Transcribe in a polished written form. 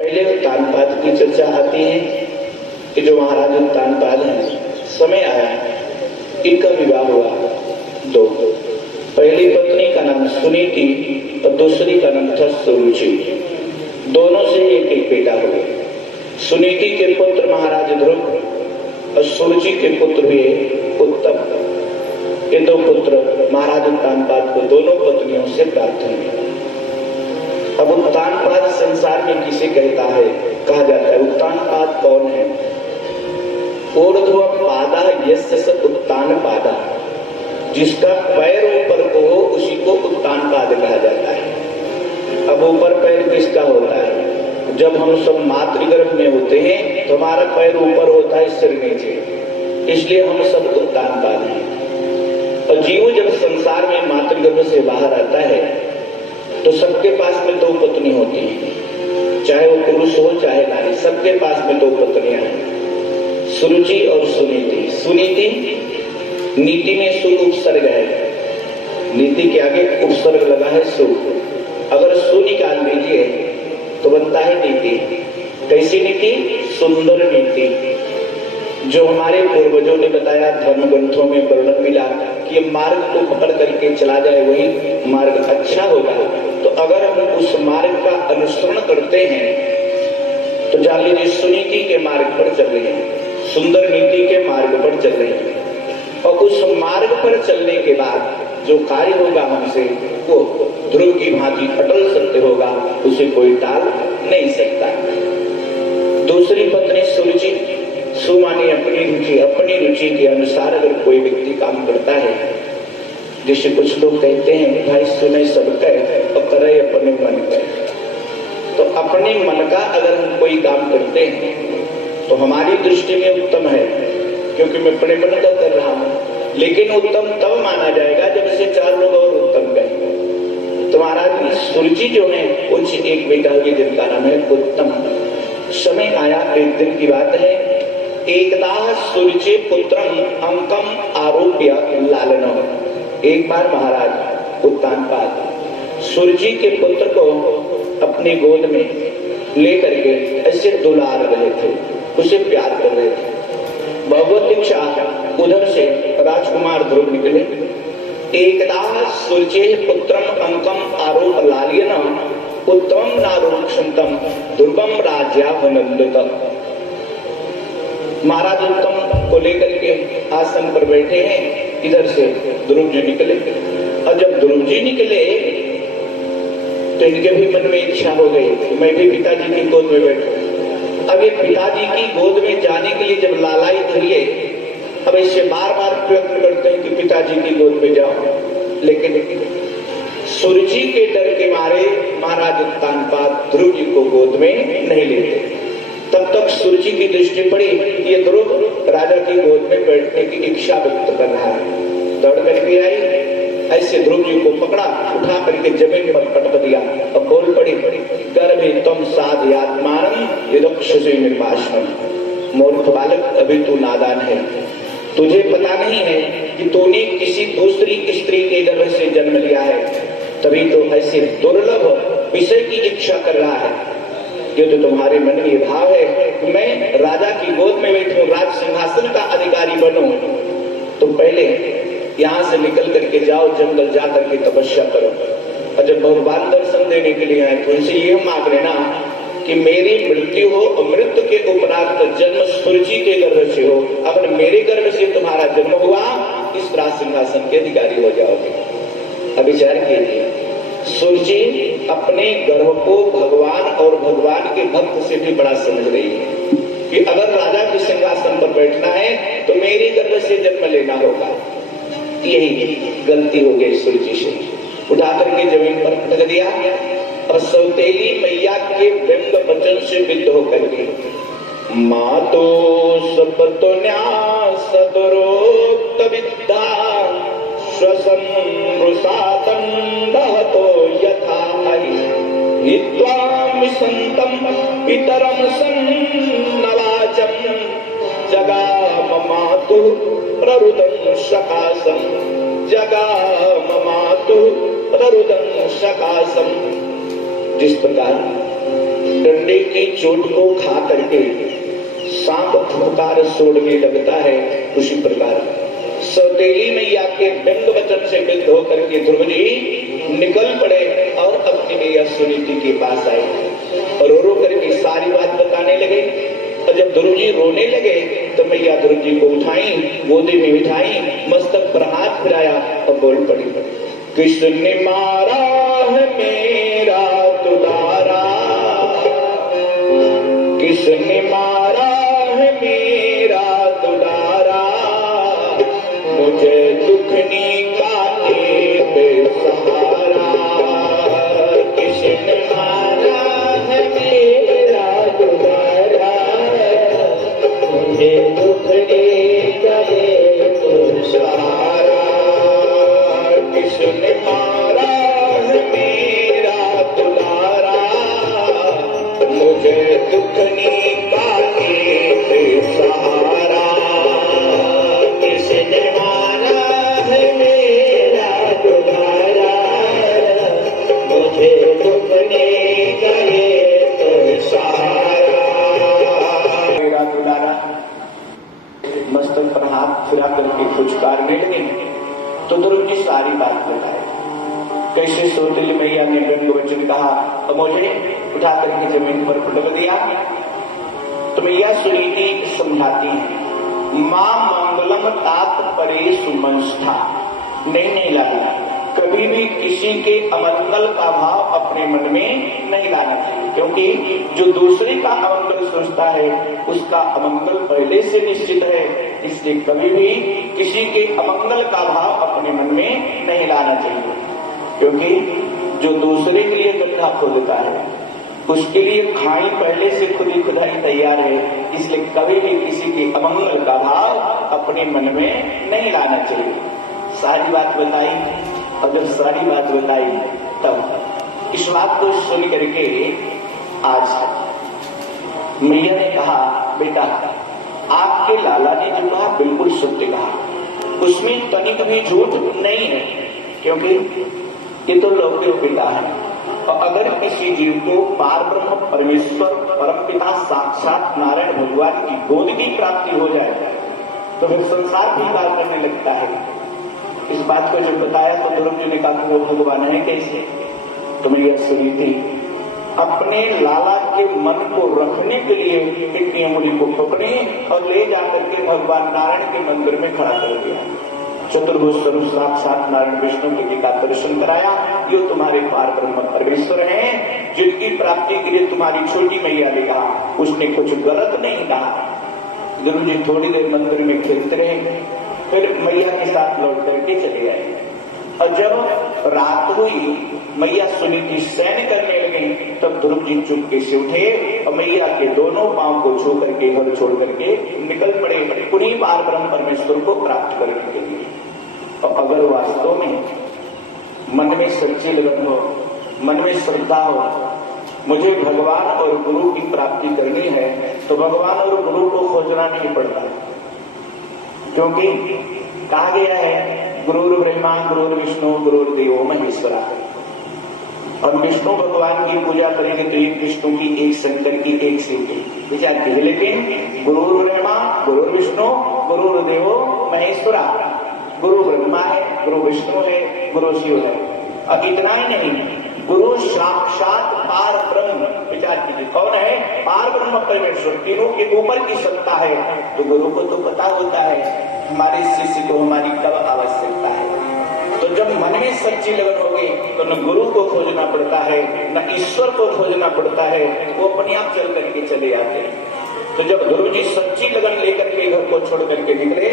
पहले उत्तानपाद की चर्चा आती है कि जो महाराज उत्तानपाद हैं, समय आया इनका विवाह हुआ दो। पहली पत्नी का नाम सुनीति और दूसरी का नाम था सुरुचि। दोनों से एक एक बेटा हुए। सुनीति के पुत्र महाराज ध्रुव और सुरुचि के पुत्र हुए उत्तम। ये दो पुत्र महाराज उत्तानपाद को दोनों पत्नियों से प्राप्त हुए। अब उत्तानपाद संसार में किसे कहता है, कहा जाता है उत्तानपाद कौन है? ऊर्ध्व पादा यस्य उत्तानपादा, जिसका पैर ऊपर को हो उसी को उत्तानपाद कहा जाता है। अब ऊपर पैर किसका होता है? जब हम सब मातृगर्भ में होते हैं तो हमारा पैर ऊपर होता है, सिर नीचे, इसलिए हम सब उत्तानपाद हैं। और जीव जब संसार में मातृगर्भ से बाहर आता है तो सबके पास में दो पत्नी होती हैं, चाहे वो पुरुष हो चाहे नारी, सबके पास में दो पत्नियां हैं, सुरुचि और सुनीति। सुनीति नीति में सु उपसर्ग है, नीति के आगे उपसर्ग लगा है सु। अगर सु निकाल दीजिए तो बनता है नीति। कैसी नीति? सुंदर नीति। जो हमारे पूर्वजों ने बताया, धर्म ग्रंथों में वर्णन मिला कि मार्ग को पकड़ करके चला जाए वही मार्ग अच्छा होगा। तो अगर हम उस मार्ग का अनुसरण करते हैं तो जान लीजिए सुनीति के मार्ग पर चल रहे हैं, सुंदर नीति के मार्ग पर चल रहे हैं। और उस मार्ग पर चलने के बाद जो कार्य होगा हमसे वो ध्रुव की भांति अटल सत्य होगा, उसे कोई टाल नहीं सकता। दूसरी पत्नी सुरुचि, सुमानी अपनी रुचि के अनुसार अगर कोई व्यक्ति काम करता है, जैसे कुछ लोग कहते हैं भाई सुने सब कहे और करे अपने मन का। तो अपने मन का अगर हम कोई काम करते हैं तो हमारी दृष्टि में उत्तम है, क्योंकि मैं अपने मन का कर रहा हूं। लेकिन उत्तम तब माना जाएगा जब इसे चार लोग और उत्तम कहें। तो महाराज सुरुचि जो है उनसे एक बेटा हुई जिनका नाम है उत्तम। समय आया, एक दिन की बात है, एकदा सुरुचि पुत्रम अंकम आरोप्य लालन। एक बार महाराज उत्तानपाद सुरुचि के पुत्र को अपनी गोद में लेकर के ऐसे दुलार रहे थे, उसे प्यार कर रहे थे। भगवत इच्छा उधर से राजकुमार ध्रुव निकले। एकदा सुरुचि पुत्रम अंकम आरोप लालियन उत्तम नारोक्षंतम ध्रुवम राज्यावनंदितम। महाराज उत्तम को लेकर के आसन पर बैठे हैं, इधर से ध्रुव जी निकले। और जब ध्रुव जी निकले तो इनके भी मन में इच्छा हो गई कि मैं भी पिताजी की गोद में बैठूं। अब ये पिताजी की गोद में जाने के लिए जब लालायित हुए, अब इससे बार बार प्रयत्न करते हैं कि पिताजी की गोद में जाओ, लेकिन सुरुचि के डर के मारे महाराज उत्तानपाद ध्रुव जी को गोद में नहीं लेते। तब तक सुरुचि की दृष्टि पड़ी, ये ध्रुव राजा की गोद में बैठने की इच्छा व्यक्त कर रहा है। दौड़ करके आई, ऐसे ध्रुव जी को पकड़ा, उठा करके जमीन पर पटक दिया और बोल पड़ी, गर्भे तुम साधयात्मान यदक्षसे निर्वासनम। मूर्ख बालक, अभी तू नादान है, तुझे पता नहीं है कि तूने किसी दूसरी स्त्री के गर्भ से जन्म लिया है, तभी तो ऐसे दुर्लभ विषय की इच्छा कर रहा है। ये तो तुम्हारे मन में भाव है कि मैं राजा की गोद में बैठूं, राज सिंहासन का अधिकारी बनूं, तो पहले यहाँ से निकल करके जाओ, जंगल जा करके तपस्या करो। और जब भगवान दर्शन देने के लिए आए तो उनसे ये मांग लेना कि मेरी मृत्यु हो और मृत्यु के उपरांत जन्म सुरुचि के गर्भ से हो। अगर मेरे गर्भ से तुम्हारा जन्म हुआ, इस राज सिंहासन के अधिकारी हो जाओगे। अब विचार कीजिए, सुरुचि अपने गर्भ को भगवान और भगवान के भक्त से भी बड़ा समझ रही है कि अगर राजा के सिंहासन पर बैठना है तो मेरे गर्भ से जन्म लेना होगा। यही गलती हो गई सुरुचि से, उठा करके जमीन पर पटक दिया और सौतेली मैया के व्यंग वचन से विद्ध होकर के मातो सपतो न्यास सदरोक्त विद्या श्वसन रुसातम दहतो यथा हित्वा मिसंतम पितरम सन्नवाचम जगाम मातु प्ररुदं सकासम जगाम मातु प्ररुदं सकासम। जिस प्रकार डंडे की चोट को खा करके सांप फुफकार सोड़ने लगता है, उसी प्रकार सौतेली मैया के दंड वचन से विद्ध होकर के ध्रुव जी निकल पड़े और अपनी मैया सुनीति के पास आए और रो करके सारी बात बताने लगे। और जब ध्रुव जी रोने लगे तो मैया ध्रुव जी को उठाई, गोदी में बिठाई, मस्तक पर हाथ फिराया और बोल पड़ी, किसने मारा है मेरा दुलारा, किसने मारा है मेरा दुलारा, मुझे दुखनी काटे बेसहारा, किसने मारा है मेरा दुलारा, मुझे दुखनी काटे बेसहारा, किसने मारा है मेरा दुलारा, मुझे दुखनी काटे बेसहारा, किसने मारा है मेरा दुलारा, मुझे दुखनी काटे बेसहारा। मेरा दुलारा मस्तक पर हाथ फिरा करके फुचकारने लगे तो ध्रुव जी सारी बात बताए। कैसे सौतेली मैया ने व्यंग वचन कहा तो मुझे उठा करके जमीन पर पटक दिया। तो मैया सुनीति समझाती है, मां मंगलम तात परे सुमंस्था, नहीं लाना, कभी भी किसी के अमंगल का भाव अपने मन में नहीं लाना चाहिए, क्योंकि जो दूसरे का अमंगल सोचता है उसका अमंगल पहले से निश्चित है। इसलिए कभी भी किसी के अमंगल का भाव अपने मन में नहीं लाना चाहिए, क्योंकि जो दूसरे के लिए गड्ढा खोदता है उसके लिए खाई पहले से खुद ही खुदाई तैयार है। इसलिए कभी भी किसी के अमंगल का भाव अपने मन में नहीं लाना चाहिए। सारी बात बताई और जब सारी बात बताई तब इस बात को सुन करके आज मैया ने कहा, बेटा आपके लाला ने जो कहा बिल्कुल सत्य कहा, उसमें तनिक भी झूठ नहीं है, क्योंकि ये तो लौकिक पिता है। और अगर किसी जीव को पार ब्रह्म परमेश्वर परमपिता साक्षात नारायण भगवान की गोद की प्राप्ति हो जाए तो फिर संसार भी पार करने लगता है। इस बात को जब बताया तो ध्रुव जी ने कहा वो भगवान है कैसे? तो मैया सुनीति अपने लाला के मन को रखने के लिए एक अंगुली को पकड़े और ले जाकर के भगवान नारायण के मंदिर में खड़ा कर दिया। चतुर्भुज स्वरूप साक्षात नारायण विष्णु जी का दर्शन कराया। जो तुम्हारे पार ब्रह्म परमेश्वर हैं, जिनकी प्राप्ति के लिए तुम्हारी छोटी मैया ने कहा, उसने कुछ गलत नहीं कहा। गुरु जी थोड़ी देर मंदिर में खेलते रहे, फिर मैया के साथ लौट करके चले गए। और जब रात हुई, मैया सुनीति शयन करने लगी, तब ध्रुव जी चुपके से उठे और मैया के दोनों पांव को छू करके घर छोड़ करके निकल पड़े उन्हीं पार ब्रह्म परमेश्वर को प्राप्त करने के लिए। और अगर वास्तव में मन में सच्ची लगन हो, मन में श्रद्धा हो, मुझे भगवान और गुरु की प्राप्ति करनी है, तो भगवान और गुरु को खोजना नहीं पड़ता, क्योंकि कहा गया है गुरुर ब्रह्मा गुरुर विष्णु गुरुर देवो महेश्वरा। और विष्णु भगवान की पूजा करेंगे तो एक विष्णु की, एक शंकर की, एक शिव की विचार की, लेकिन गुरुर ब्रह्मा गुरुर विष्णु गुरुर देवो महेश्वरा। गुरु ब्रह्मा है, गुरु विष्णु है, गुरु शिव है। अब इतना ही नहीं, गुरु साक्षात पार ब्रह्म, विचार कीजिए कौन है? पार ब्रह्म परमेश्वर, तीनों के ऊपर की सत्ता है। तो गुरु को तो पता होता है हमारे शिष्य को हमारी कब आवश्यकता है। तो जब मन में सच्ची लगन होगी तो न गुरु को खोजना पड़ता है न ईश्वर को खोजना पड़ता है, वो अपने आप चल करके चले आते हैं। तो जब गुरु जी सच्ची लगन लेकर के घर को छोड़ करके निकले